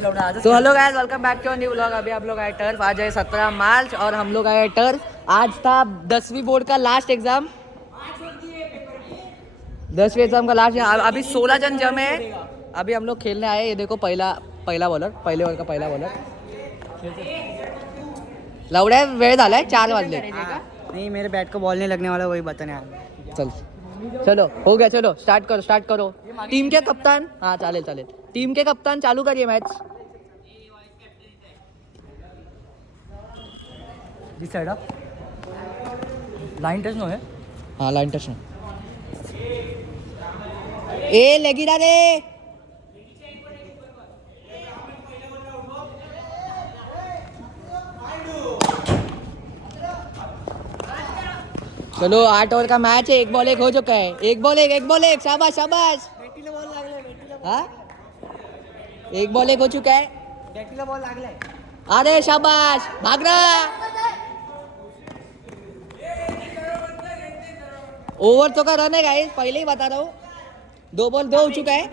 तो hello guys, welcome back to new vlog. अभी आप लोग आए टर्फ, आज है 17 मार्च और हम लोग आए टर्फ। आज था 10वीं बोर्ड का लास्ट एग्जाम, 10वीं एग्जाम का लास्ट। अभी 16 जन जमे हैं। अभी हम लोग खेलने आए। ये देखो पहला बॉलर, पहले ओवर का पहला बॉलर लवड्या। वेळ झालाय 4 वाजले। नहीं, मेरे बैट को बॉल नहीं लगने वाला, वही बताने आया। चलो हो गया, चलो स्टार्ट करो। टीम के कप्तान, हाँ चालेल। टीम के कप्तान चालू करिए match. This side of line touch no है। हाँ लाइन टच नो। ए लगी रे। चलो 8 ओवर का मैच है। 1 बॉल 1 हो चुका है। 1 बॉल 1 शाबाश। हाँ 1 बॉल 1 हो चुका है। बॉल लागलाय। अरे शाबाश, भाग रहा। ओवर तो का रन है गाइस, पहले ही बता रहा हूँ। 2 बॉल 2 हो चुका है।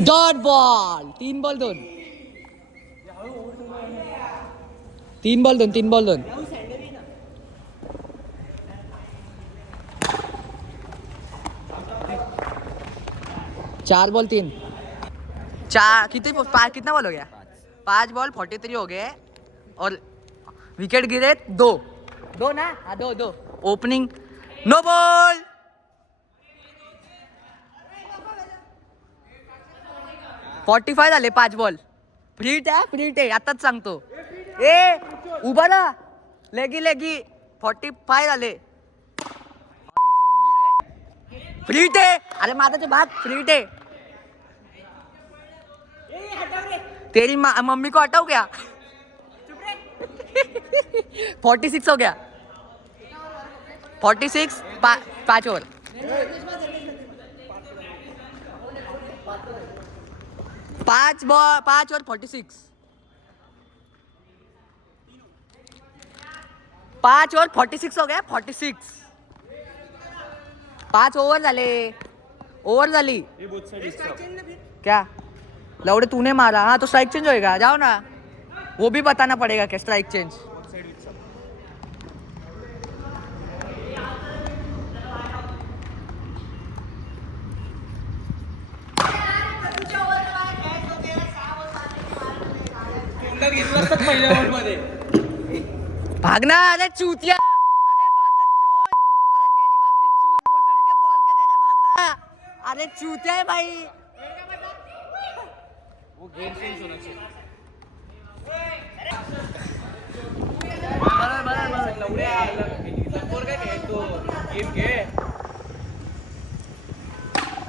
Dot ball. 3 ball 2। 3 ball 2। 4 ball 3। कितना बॉल हो गया? 5 बॉल 43 हो गए और विकेट गिरे 2 ना। हाँ 2 ओपनिंग। No ball. 45 झाले 5 बॉल। फ्रीट आहे आताच सांगतो। ए उभा ना, लेगी 45 झाले। फ्रीट आहे। अरे माझा बात फ्रीट है। तेरी मम्मी को हटाओ क्या? 46 हो गया। 46 5 ओवर। 5 और 46। 5 और 46 हो गया। 46 5 ओवर झाली। क्या लवड़े तूने मारा? हाँ तो स्ट्राइक चेंज होएगा। जाओ ना, वो भी बताना पड़ेगा क्या स्ट्राइक चेंज। भागना। अरे चूतिया, अरे चोट, अरे तेरी बाकी चूत भोसड़ी के बॉल के देने भागना। अरे चूतिया है भाई। वो गेम चेंज होना चाहिए।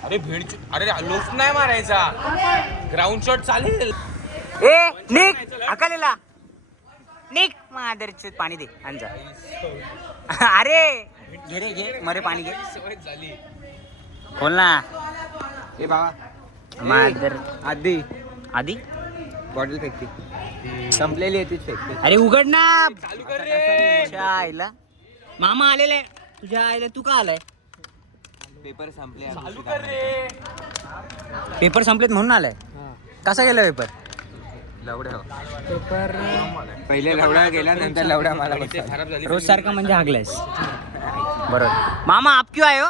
अरे भेड, अरे लोफ नाही मारायचा, ग्राउंड शॉट चालेल। ए निक अकालेला निक मादरचे पाणी दे अंजा। अरे घे मरे पाणी घे। झाली खोल ना। ए बाबा मादर आधी बॉटल फेकती, संपलेली आहे तीच फेकते। अरे उघड ना। चालू कर रे। तुझ्या आईला मामा आलेले। तुझ्या आईला तू का आलाय? पेपर संपले, चालू कर रे। पेपर संपलेत म्हणून आलाय? कसा गेला पेपर? लवड्या पेपर पहिले लवडा गेला, नंतर लवडा मला खराब झाली। रोज सारखा म्हणजे हागलायस बरोबर। मामा आप क्यों आए हो?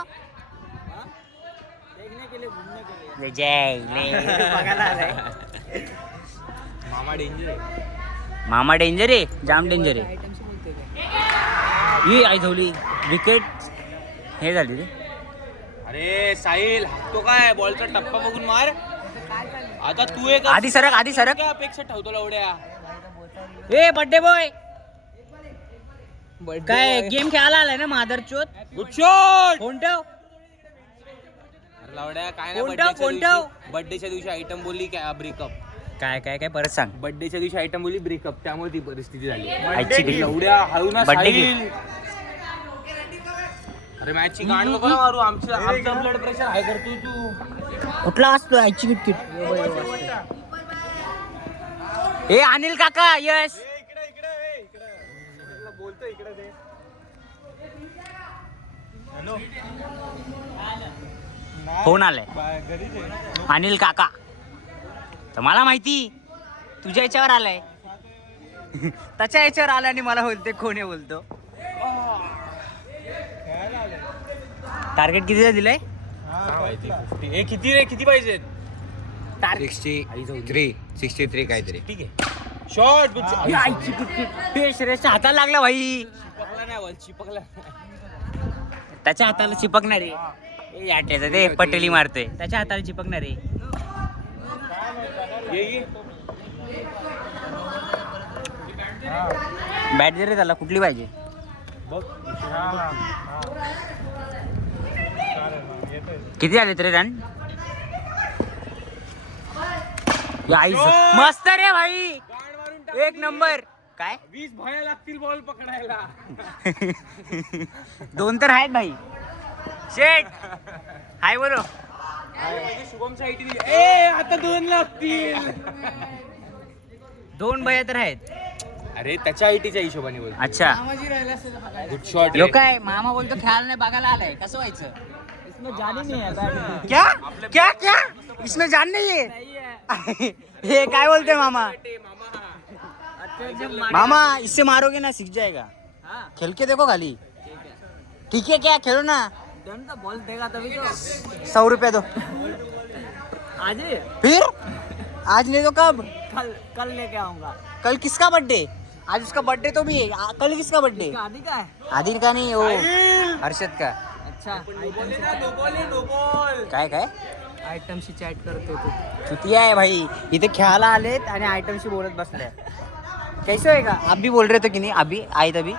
मामा डेंजर आहे, जाम डेंजर आहे। ही आई झोली विकेट हे झाली रे। अरे साहिल तो काय बॉलचा टप्पा बघून मार। आता तू एक आधी सरक काय अपेक्षा ठेवतो लवड्या? ए बर्थडे बॉय काय गेम खेळायला आलाय ना मादर चोत? Good shot. फोन ठेव। लवड्या काय फोन ना, ठेव. बर्थडेच्या दिवशी आयटम बोलली काय ब्रेकअप। काय परत सांग। बर्थडेच्या दिवशी आयटम बोलली ब्रेकअप, त्यामुळे ती परिस्थिती झाली। आईची गिफ्ट. लवड्या हळू ना बर्थडे साहिल. अरे मॅचची गाण नको ना मारू, आमचं ब्लड प्रेशर हाय करतोय तू। कुठला असतो आईची बिटकीट? ए अनिल काका यस बोलतो इकडे फोन आलाय अनिल काका. तर मला माहिती तुझ्या याच्यावर आलाय. त्याच्या याच्यावर आला आणि मला बोलते कोणी बोलतो. टार्गेट कितीला दिलंय? हे किती रे, किती पाहिजे? 63 काहीतरी. ठीक आहे. शॉर्ट श्रेयसच्या हाताला लागला भाई. चिपकला नाही बॉल, चिपकला. त्याच्या हाताला चिपकणार आहे. या त्याचं ते पटेली मारतोय, त्याच्या हाताला चिपकणार आहे. ये बॅट दे रे त्याला, कुठली पाहिजे? बघ. किती आले रे रन? मस्त रे भाई, एक नंबर. काय 20 भाया लागतील बॉल पकडायला. 2 तर आहेत भाई. शेट हाय बोलो. शुभमच्या हाईटीने ए आता 2 लागतील. 2 भया तर आहेत. अरे त्याच्या हाईटीच्या हिशोबाने बोल. अच्छा गुड शॉट. यो काय मामा बोलतो खेळायला नाही, बघायला आलाय. कसं व्हायचं? इसमें जान नहीं है. क्या क्या क्या इसमें जान नहीं है. हे काय बोलते मामा? मामा इससे मारोगे ना सीख जाएगा. खेल के देखो खाली. ठीक है क्या, खेलो ना. बॉल देगा तभी तो. 100 रुपया दो. आज फिर आज नहीं तो कब? कल लेके आऊंगा. कल किसका बर्थडे? आज उसका बर्थडे तो भी है. कल किसका बर्थडे? आदि का है. आदि का नहीं, वो हर्षद का. अच्छा काय काय आयटमशी चॅट करतोय तू. चुतिया आहे भाई. इथे खेळायला आलेत आणि आयटमशी बोलत बसले. कैसे होएगा? आप भी बोल रहे थे कि नहीं अभी आए तभी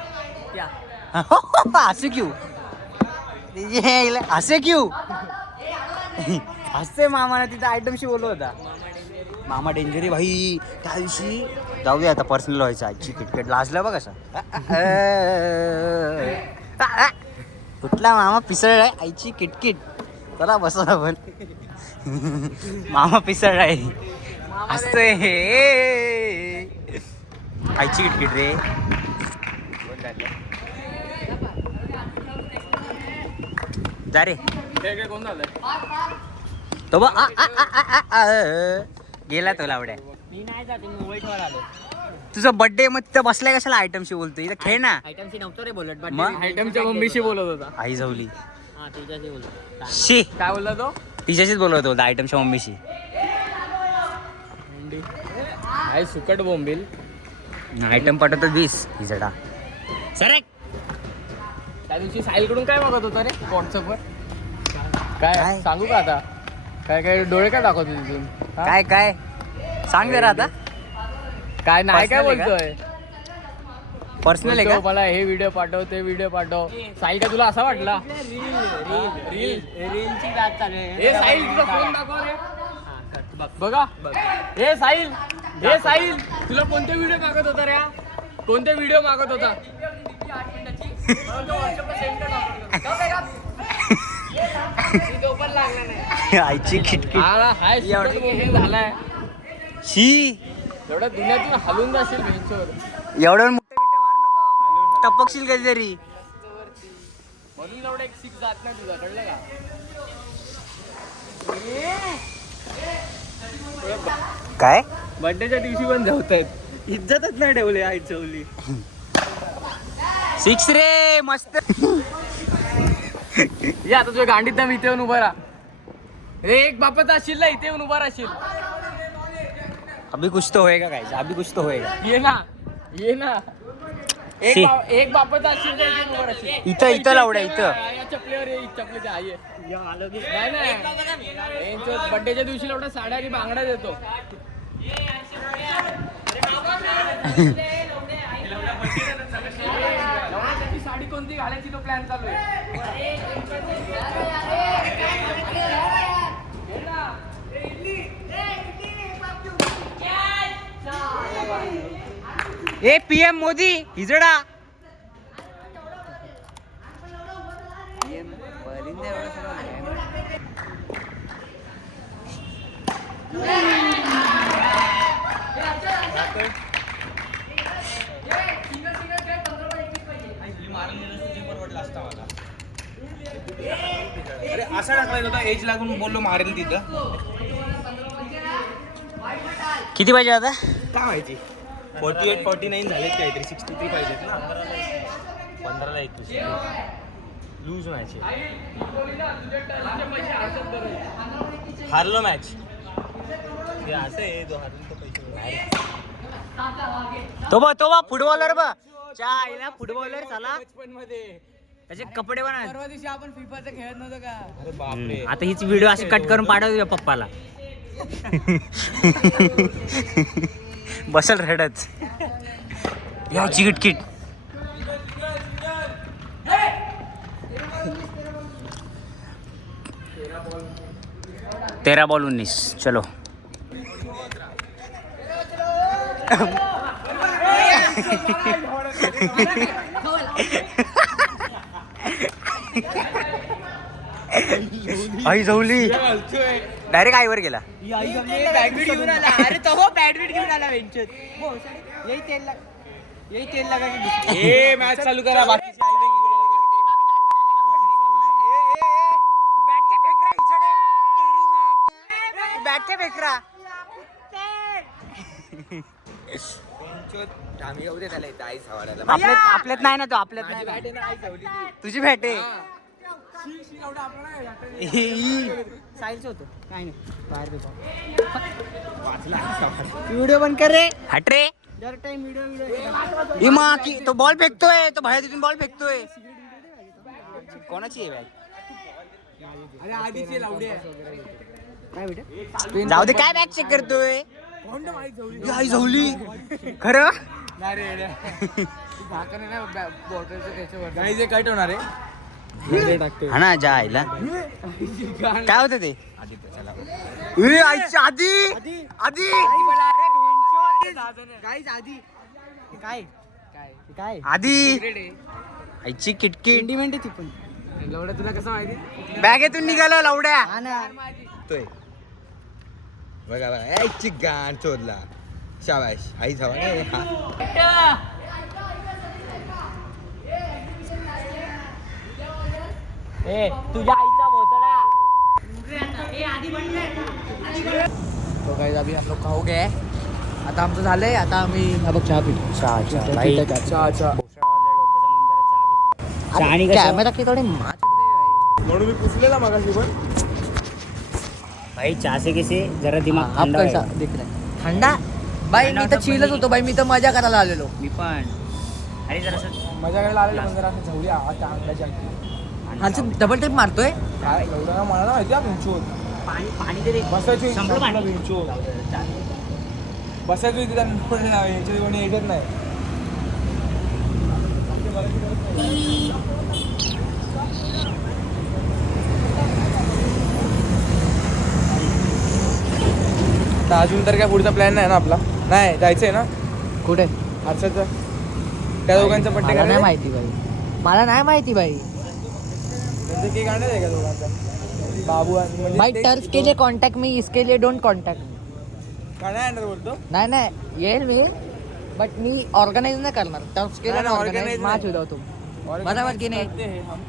क्या? हंसे क्यों? ये हंसे क्यों? हसते मामा तिथं आयटमशी बोलत होता. मामा डेंजर आहे भाई. त्या दिवशी जाऊ दे आता, पर्सनल व्हायचं. आजची किटकिट लाजलं बघ असं. कुठला मामा पिसळ आहे आईची किटकिट. चला बसा आपण. मामा पिसळ आहे हसतोय. आईची किटकिट रे. जा रे. कोण झालंय? तो बघ गेला तो लावड्या. मी नाही जाते, मुंबईवर आलो. तुझा बर्थडे मग तिथं बसलाय कशाला आयटमशी बोलतोय? इथं खेळ ना. आयटमशी नव्हतो रे बोलत. मग आयटमच्या मम्मीशी बोलत होता. आई जाऊली. तिच्याशी बोलत. शी काय बोलला तो? तिच्याशीच बोलत होता आयटमच्या मम्मीशी. काय सुकट बोंबील. आयटम पाठवतो 20 हिजडा. सर त्या दिवशी साहिलकडून काय मागत होता रे व्हॉट्सअपवर? काय? काय सांगू का आता? काय काय डोळे काय दाखवतो तिथून? हा? काय काय सांग जरा आता. काय नाही काय Personal आहे का? बोलतोय? पर्सनल आहे बोलतो, का? मला हे व्हिडिओ पाठव, ते व्हिडिओ पाठव. साहिल का तुला असा वाटला? रीलची बात चालू आहे. हे साहिल तुझा फोन दाखव रे. बघा. हे साहिल, हे साहिल तुला कोणते व्हिडिओ मागत होता रे? कोणते व्हिडिओ मागत होता? आईची खिटकी. हाय झालाय. शी एवढ्या दुनियातून हलून जाशील बेंचवर. एवढं मोठं बिट्ट मार नको. टपकशील कधीतरी. म्हणून एवढा एक सिक्स जात नाही तुझा, कळलं का? काय बर्थडेच्या दिवशी पण झवतायत. इज्जतच नाही ठेवली आई चवली. 6 रे मस्त. ये आता तुझ्या गांडीत दम इथे येऊन उभा राहा. एक बापाचा असशील ना, इथे येऊन उभा राहशील. अभी कुछ तो होएगा गाइस, अभी कुछ तो होएगा. ये ना, ये ना. शी. एक बापाचा असशील तर इथे उभा राहशील. इथं लावड्या इथं. या चपलीवर ये, चपलीच्या आई आहे. नाही नाही, बर्थडेच्या दिवशी एवढ्या साड्या आणि बांगड्या देतो. साडी कोणती घालायची तो प्लॅन चालू आहे. ए PM मोदी हिजडा. असा टाकला होता एज लागून बोललो मारेल तिथं. किती पाहिजे आता? काय माहिती 48 49 झालेत काहीतरी 63 पाहिजेत ना. 15ला 21 लूज मॅच हारलो मॅच. ते असं आहे जो हारलो तो पैसे तो बा फुटबॉलर बा फुटबॉलर झाला त्याचे कपडे बना. परवा दिवशी आपण फिफाचं खेळत नव्हतो का? अरे बापरे. आता हीच व्हिडिओ अशी कट करून पाठवूया पप्पाला. बसल रडत या चिकटकिट. 13 बॉल 19. चलो आई झवली डायरेक्ट आईवर गेला. बॅटबीट घेऊन आला. अरे तो हो बॅटबीट घेऊन आला वेंचर. यही तेल लगा की ए मॅच चालू करा. बाकी बॅटच्या फेकरा आपल्यात नाही ना तो. आपल्यात नाही. तुझी बॅट आहे. साईलच होतो काय नाही बाहेर व्हिडिओ बंद कर रे. हट रे. दर टाइम व्हिडिओ इमा की तो बॉल फेकतोय. तो बाहेर तिथून बॉल फेकतोय. कोणाची आहे बॅग? अरे आधीची लावडी काय बेटा? जाऊ दे. काय बॅग चेक करतोय? आई झवली खरं. काही जे कट होणार आहे. हा ना जा आईला काय होतं ते? आधी आधी आईची किटकिट ती पण लवड्या तुला कसं माहिती? बॅगेतून निघाला लवड्या. बघा बघा गाण शोधला. शाबाश आई जावा. तुझ्या आईचा भोसडा. तो काही अभी हम लोग हो गए. आता आमचं झालंय. आता आम्ही चहा कॅमेरा की थोडे म्हणून मी पुसलेला मगाशी पण. भाई चहा से कैसे जरा दिमाग आप कैसा दिख रहा है? थंडा बाई. मी तर चिलच होतो बाई. मी तर मजा करायला आलेलो. मी पण. अरे जरा मजा करायला आलेलं पण जरा असं झवली आता अंगाच्या. हालचं डबल टेप मारतोय. काय एवढं मला ना माहिती आहे भिंचूत पाणी दे रे. बसायची संपलं पाणी. भिंचूत बसायची होती त्यांना यांच्या कोणी येतच नाही. अजून तर काय पुढचा प्लॅन नाही ना आपला. नाही जायचंय ना कुठे? हर्षदचा त्या दोघांचा पट्टे मला नाही करायला. माहिती बाई. मला नाही माहिती बाई. त्यांचं केक आणत आहे का दोघांचा? बाबू आणि म्हणजे भाई ते- टर्फ के लिए कॉन्टॅक्ट मी. इसके लिए डोंट कॉन्टॅक्ट. का नाही आणत बोलतो? नाही येईल मी बट मी ऑर्गनाइज नाही करणार. टर्फ के लिए नाही, ऑर्गनाइज organize माच नाही. हो जाओ तुम. बराबर की नाही? करते हैं हम.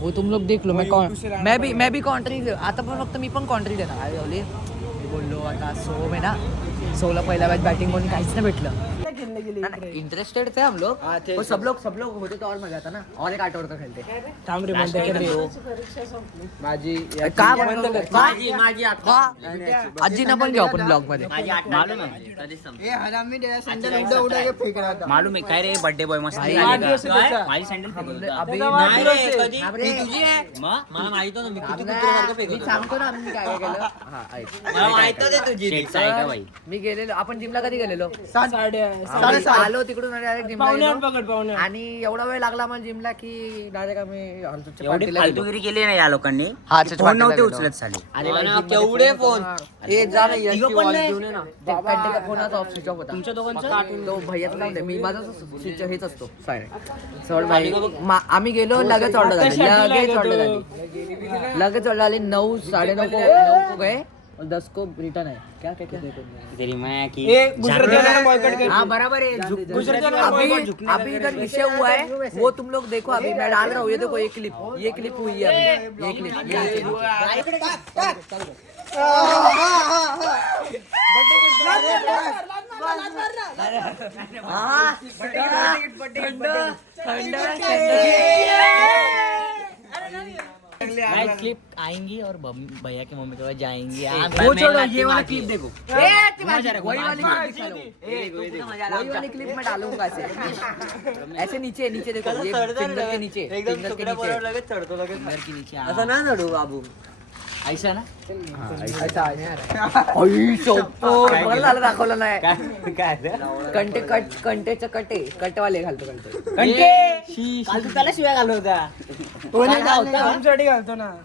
वो तुम लोग देख लो. वो मैं YouTube से लाना मैं भी कॉन्ट्री. आता पण फक्त मी पण कॉन्ट्री देणार. अरे ओली मी बोललो आता 16 में ना 16 पहिला मॅच बॅटिंग कोणी काहीच नाही भेटलं. इंटरेस्टेड थे हम लोग. वो सब लोग होते तो और मजा आता ना. और एक आठवडा खेळते. आजीना पण घेऊ आपण ब्लॉग मध्ये. मालूम आहे काय रे. बर्थडे बॉय मस्त भाई, माझी सँडल मला माहित होतं मी किती मी सांगतो ना आम्ही काय काय केलं. हा, ऐक. मी गेलेलो. आपण जिमला कधी गेलेलो? 7:30 आलो तिकडून डायरेक्ट जिमला गेलो. आणि एवढा वेळ लागला मला जिमला की डायरेक्ट आम्ही हॉलच्या एवढी पार्टीला गेलो. फालतूगिरी केली ना या लोकांनी. हा, त्याच्या फोन नव्हते पार्टीला उचलत साले. अरे भाई, केवढे फोन. ए जा ना यश फोन ना. त्या फोनाचा ऑफ स्विच ऑफ होता. तुमच्या दोघांचा तो भैयाचा लावून दे. मी माझा स्विच हेच असतो सॉरी भाई. आम्ही गेलो. लगेच ऑर्डर झाली. लगेच ऑर्डर झाली. 9 साडेनऊ को गए. और 10 को रिटर्न है क्या क्या क्या तेरी मैं की हाँ बराबर है अभी इधर विषय हुआ है वो तुम लोग देखो अभी मैं डाल रहा हूँ ये देखो ये क्लिप हुई है अभी ये क्लिप क्लिप आएंगी और भैया की मम्मी के पास जाएंगी। वो छोड़ो ये वाला क्लिप देखो वही वाली क्लिप मैं डालूंगा ऐसे नीचे नीचे देखो ये फिंगर के नीचे फिंगर के नीचे असं नाही चढू बाबू ऐसा ना मला दाखवलं नाही कंटेचं कटेवाले घालतो कंटे काल तू त्याला शिवाय घालू होता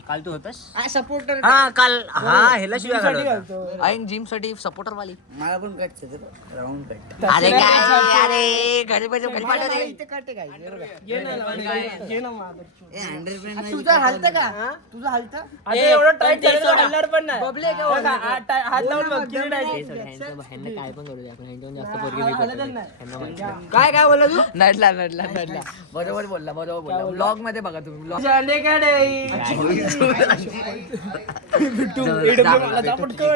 काल तू होतास सपोर्टर हा काल हा ह्याला शिवाय घालू होता आईन जिम साठी सपोर्टर वाली मला पण कट राऊंड कट अरे काय अरे घरी पाहिजे घरी पाहिजे तुझं हालत का तुझं हालत एवढं टाईट हलणार पण नाही हात लावून बघ काय पण करू आपण जास्त काय काय बोलला तू नडला बरोबर बोलला ब्लॉग मध्ये बघा तुम्ही ब्लॉग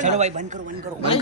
चलो भाई बंद करो बाय